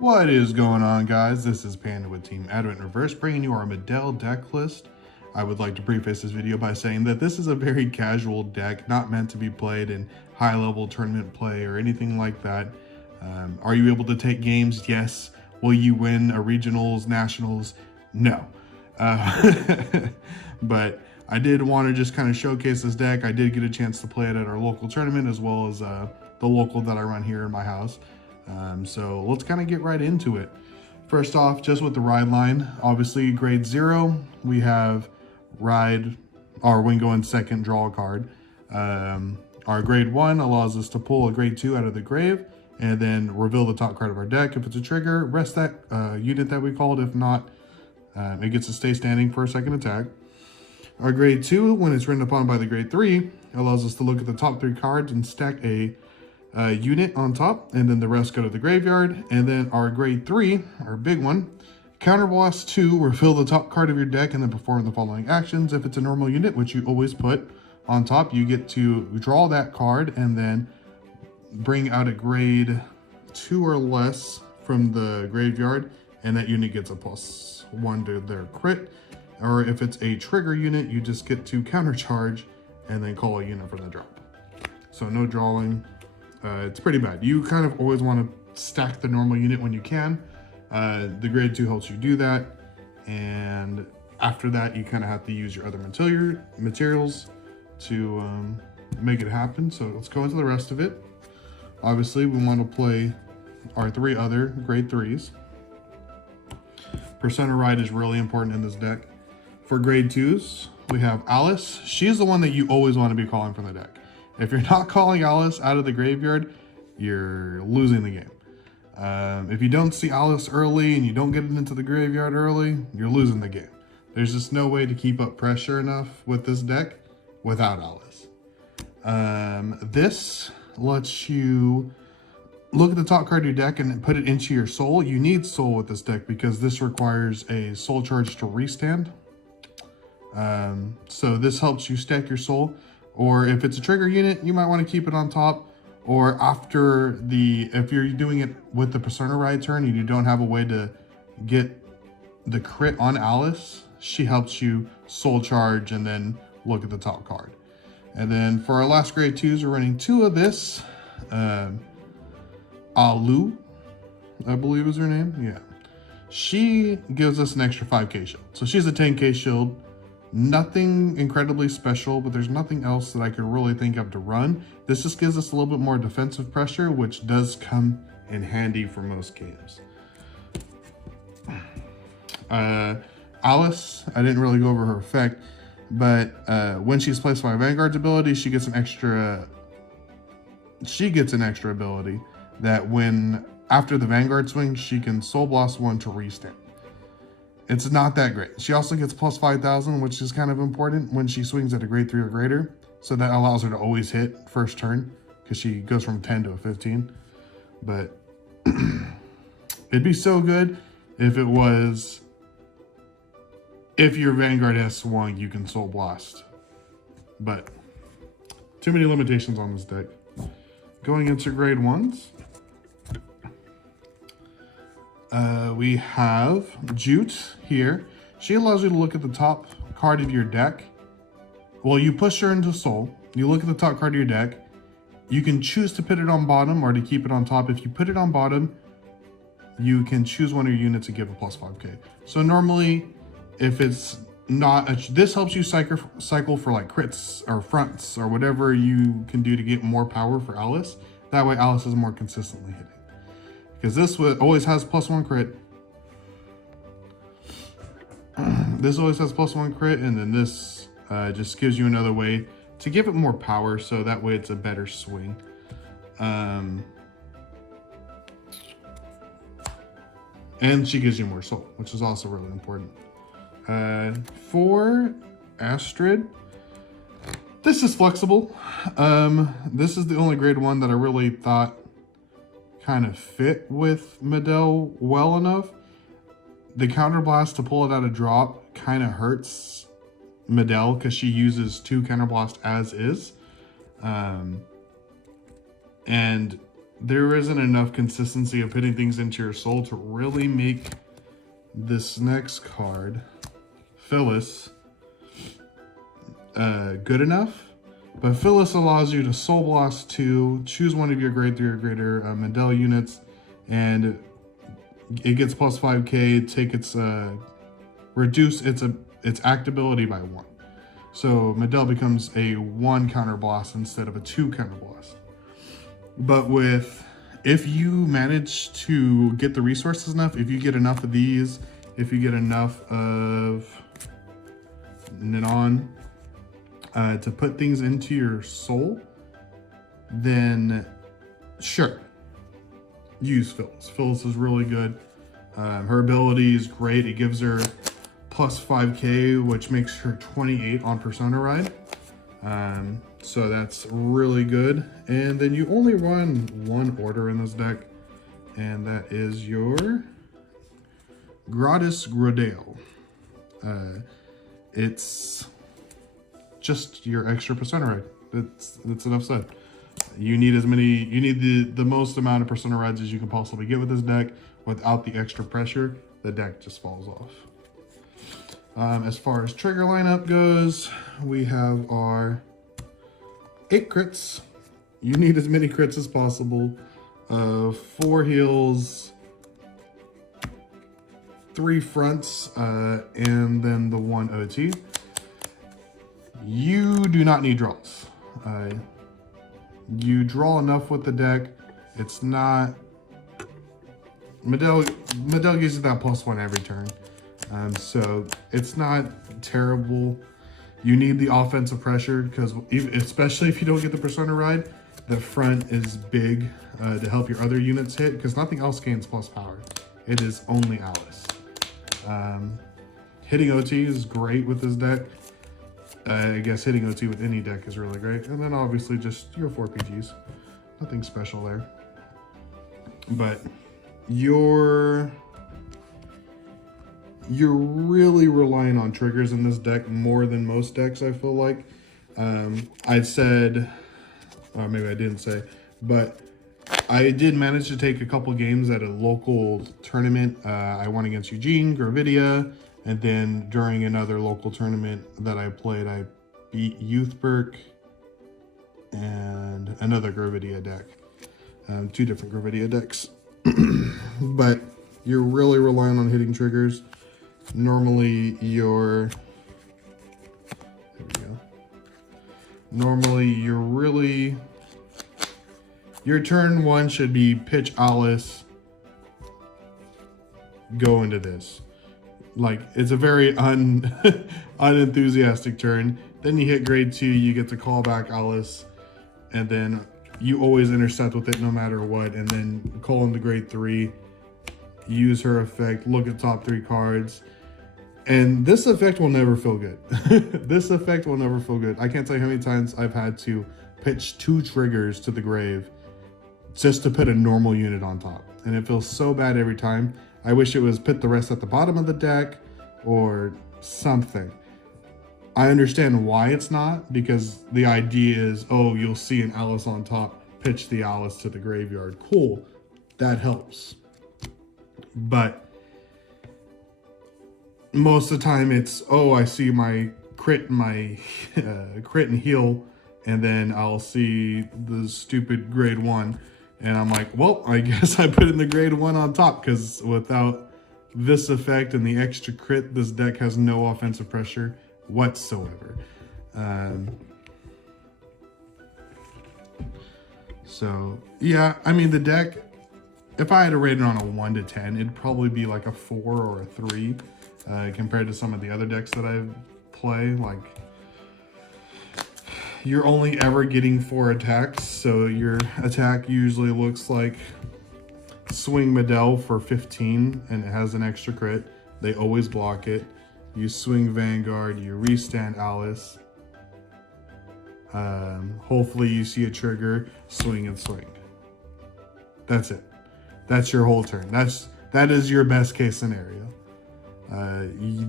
What is going on, guys? This is Panda with Team Advent Reverse, bringing you our Mediell deck list. I would like to preface this video by saying that this is a very casual deck, not meant to be played in high-level tournament play or anything like that. Are you able to take games? Yes. Will you win a regionals, nationals? No. But I did want to just kind of showcase this deck. I did get a chance to play it at our local tournament as well as the local that I run here in my house. So let's kind of get right into it. First off, just with the ride line, obviously grade 0, we have ride, or when going second, draw a card. Our grade 1 allows us to pull a grade 2 out of the grave and then reveal the top card of our deck. If it's a trigger, rest that unit that we called. If not, it gets to stay standing for a second attack. Our grade 2, when it's written upon by the grade 3, allows us to look at the top 3 cards and stack a unit on top, and then the rest go to the graveyard. And then our grade 3, our big one, Counterblast 2, reveal the top card of your deck and then perform the following actions. If it's a normal unit, which you always put on top, you get to draw that card and then bring out a grade 2 or less from the graveyard, and that unit gets a +1 to their crit. Or if it's a trigger unit, you just get to countercharge and then call a unit from the drop. So no drawing. It's pretty bad. You kind of always want to stack the normal unit when you can. The grade 2 helps you do that. And after that, you kind of have to use your other materials to make it happen. So let's go into the rest of it. Obviously, we want to play our 3 other grade 3s. Persona Ride is really important in this deck. For grade 2s, we have Alice. She's the one that you always want to be calling from the deck. If you're not calling Alice out of the graveyard, you're losing the game. If you don't see Alice early and you don't get it into the graveyard early, you're losing the game. There's just no way to keep up pressure enough with this deck without Alice. This lets you look at the top card of your deck and put it into your soul. You need soul with this deck because this requires a soul charge to restand. So this helps you stack your soul. Or if it's a trigger unit, you might want to keep it on top. Or after if you're doing it with the Persona Ride turn and you don't have a way to get the crit on Alice, she helps you soul charge and then look at the top card. And then for our last grade 2s, we're running 2 of this. Alu, I believe is her name. Yeah. She gives us an extra 5k shield. So she's a 10k shield. Nothing incredibly special, but there's nothing else that I could really think of to run. This just gives us a little bit more defensive pressure, which does come in handy for most games. Alice, I didn't really go over her effect, but when she's placed by Vanguard's ability, she gets an extra ability that when after the Vanguard swing, she can Soul Blast 1 to restand. It's not that great. She also gets plus 5,000, which is kind of important when she swings at a grade 3 or greater. So that allows her to always hit first turn because she goes from 10 to a 15. But it'd be so good if it was, if your Vanguard has swung, you can Soul Blast. But too many limitations on this deck. Going into grade 1s. We have Jute here. She allows you to look at the top card of your deck. Well, you push her into Soul. You look at the top card of your deck. You can choose to put it on bottom or to keep it on top. If you put it on bottom, you can choose one of your units to give a plus 5k. So normally, if it's not, this helps you cycle for like crits or fronts or whatever you can do to get more power for Alice. That way Alice is more consistently hitting. Because this always has +1 crit. This always has +1 crit, and then this just gives you another way to give it more power, so that way it's a better swing. And she gives you more soul, which is also really important. For Astrid, this is flexible. This is the only grade 1 that I really thought kind of fit with Mediell well enough. The counterblast to pull it out of drop kind of hurts Mediell because she uses 2 counterblast as is. And there isn't enough consistency of hitting things into your soul to really make this next card, Phyllis, good enough. But Phyllis allows you to Soul Blast 2, choose one of your grade 3 or greater Mediell units, and it gets plus 5k, take its, reduce its actability by 1. So Mediell becomes a 1 counter blast instead of a 2 counter blast. But if you manage to get the resources enough, if you get enough of these, if you get enough of Ninon, to put things into your soul, then sure, use Phyllis. Phyllis is really good. Her ability is great. It gives her plus 5k, which makes her 28 on Persona Ride. So that's really good. And then you only run one order in this deck, and that is your Gratis Grodale. It's just your extra Persona Ride. That's enough said. You need the most amount of Persona Rides as you can possibly get with this deck. Without the extra pressure, the deck just falls off. As far as trigger lineup goes, we have our 8 crits. You need as many crits as possible. 4 heals, 3 fronts, and then the 1 OT. You do not need draws. You draw enough with the deck. It's not... Mediell gives you that +1 every turn. So it's not terrible. You need the offensive pressure because especially if you don't get the Persona Ride, the front is big to help your other units hit because nothing else gains plus power. It is only Alice. Hitting OT is great with this deck. I guess hitting OT with any deck is really great. And then obviously just your 4 PGs. Nothing special there. But you're really relying on triggers in this deck more than most decks, I feel like. I said, or maybe I didn't say, but I did manage to take a couple games at a local tournament. I won against Eugene, Gravidia, and then during another local tournament that I played, I beat Youthberg and another Gravidia deck. 2 different Gravidia decks. But you're really relying on hitting triggers. Normally your turn 1 should be pitch Alice, go into this. Like, it's a very unenthusiastic turn. Then you hit grade 2, you get to call back Alice, and then you always intercept with it no matter what, and then call into grade 3, use her effect, look at top 3 cards. And this effect will never feel good. This effect will never feel good. I can't tell you how many times I've had to pitch 2 triggers to the grave just to put a normal unit on top. And it feels so bad every time. I wish it was put the rest at the bottom of the deck or something. I understand why it's not, because the idea is, oh, you'll see an Alice on top, pitch the Alice to the graveyard. Cool, that helps. But most of the time it's, oh, I see my crit crit and heal, and then I'll see the stupid grade 1, and I'm like, well, I guess I put in the grade 1 on top, because without this effect and the extra crit, this deck has no offensive pressure whatsoever. So yeah, I mean, the deck, if I had to rate it on a 1 to 10, it'd probably be like a 4 or a 3 compared to some of the other decks that I play. Like, you're only ever getting 4 attacks, so your attack usually looks like swing Mediell for 15 and it has an extra crit. They always block it. You swing Vanguard, you restand Alice. Hopefully you see a trigger, swing and swing. That's it. That's your whole turn. That is your best case scenario.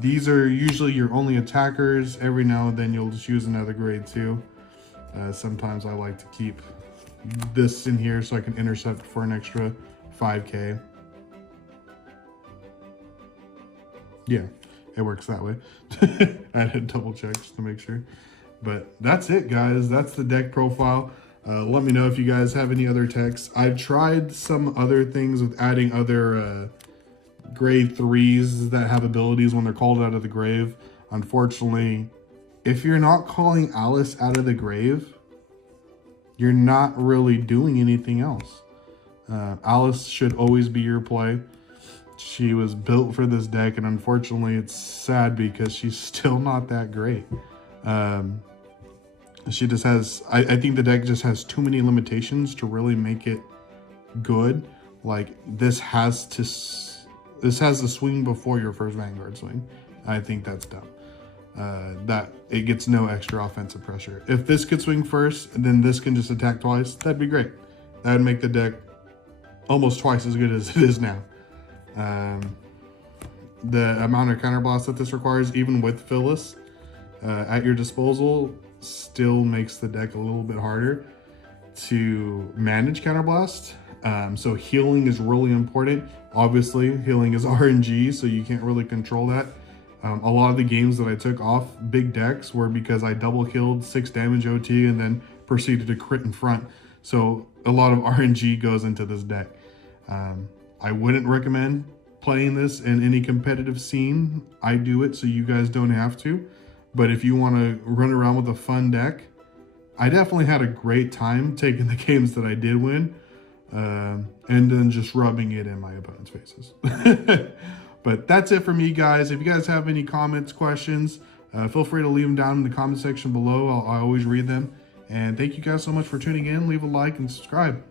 These are usually your only attackers. Every now and then you'll just use another grade 2. Sometimes I like to keep this in here so I can intercept for an extra 5k. Yeah, it works that way. I had to double check just to make sure. But that's it, guys. That's the deck profile. Let me know if you guys have any other techs. I've tried some other things with adding other grade 3s that have abilities when they're called out of the grave. Unfortunately, if you're not calling Alice out of the grave, you're not really doing anything else. Alice should always be your play. She was built for this deck, and unfortunately it's sad because she's still not that great. She just has, I think the deck just has too many limitations to really make it good. Like, this has to swing before your first Vanguard swing. I think that's dumb. That it gets no extra offensive pressure. If this could swing first and then this can just attack twice, that'd be great. That would make the deck almost twice as good as it is now. The amount of counterblast that this requires, even with Phyllis at your disposal, still makes the deck a little bit harder to manage counterblast. So healing is really important. Obviously, healing is RNG, so you can't really control that. A lot of the games that I took off big decks were because I double killed 6 damage OT and then proceeded to crit in front. So a lot of RNG goes into this deck. I wouldn't recommend playing this in any competitive scene. I do it so you guys don't have to. But if you want to run around with a fun deck, I definitely had a great time taking the games that I did win, and then just rubbing it in my opponent's faces. But that's it for me, guys. If you guys have any comments, questions, feel free to leave them down in the comment section below. I always read them. And thank you guys so much for tuning in. Leave a like and subscribe.